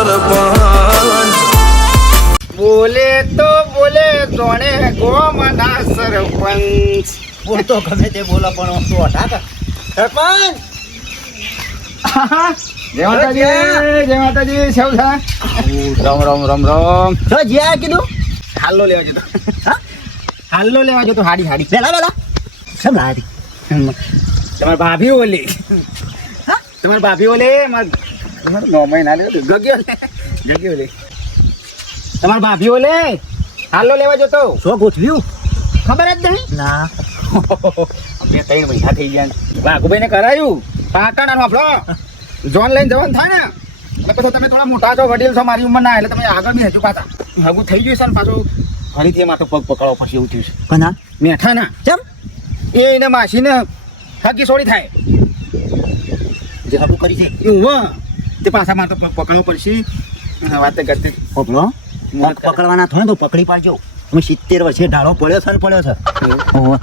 સરપંચ બોલે તો બોલે જોણે ગોમના સરપંચ. બોલ તો ગમે તે બોલો પણ તો હટા સરપંચ. જય માતાજી, જય માતાજી. સૌ છે રામ રામ રામ રામ. તો જ્યાં કીધું હાલો લેવા જતો. હા હાલો લેવા જતો. હાડી હાડી પેલા કેમ લાવી તમારી ભાભી ઓલી. તમારી ભાભી ઓલે તમારું નો મહિના લે ગગ્યો લે ગગ્યો લે તમારી ભાભી ઓલે હાલો લેવા જતો. શું ગોઠવ્યું ખબર જ નહીં. ના અમે 3 મહિના થઈ ગયા. વાઘુભાઈને કરાયું પાટણ આપણો જોન લઈને જવાનું થાય ને એટલે પછી તમે થોડા મોટા છો, વડીલ છો, મારી ઉંમર ના એટલે તમે આગળ બી હજુ પાછા હગું થઈ ગયું છે ને પાછું ફરીથી માથું પગ પકડવા પછી એવું થયું છે. કના મેઠા ના કેમ એને માસીને હગી સોડી થાય જે હબુ કરી છે એવું તે પાછા માથું પગ પકડવું પડશે. વાત કરતી પકડો પકડવાના થોડે તો પકડી પાડજો. અમે 70 વર્ષે ઢાળો પડ્યો છે ને પડ્યો છે. ઓહો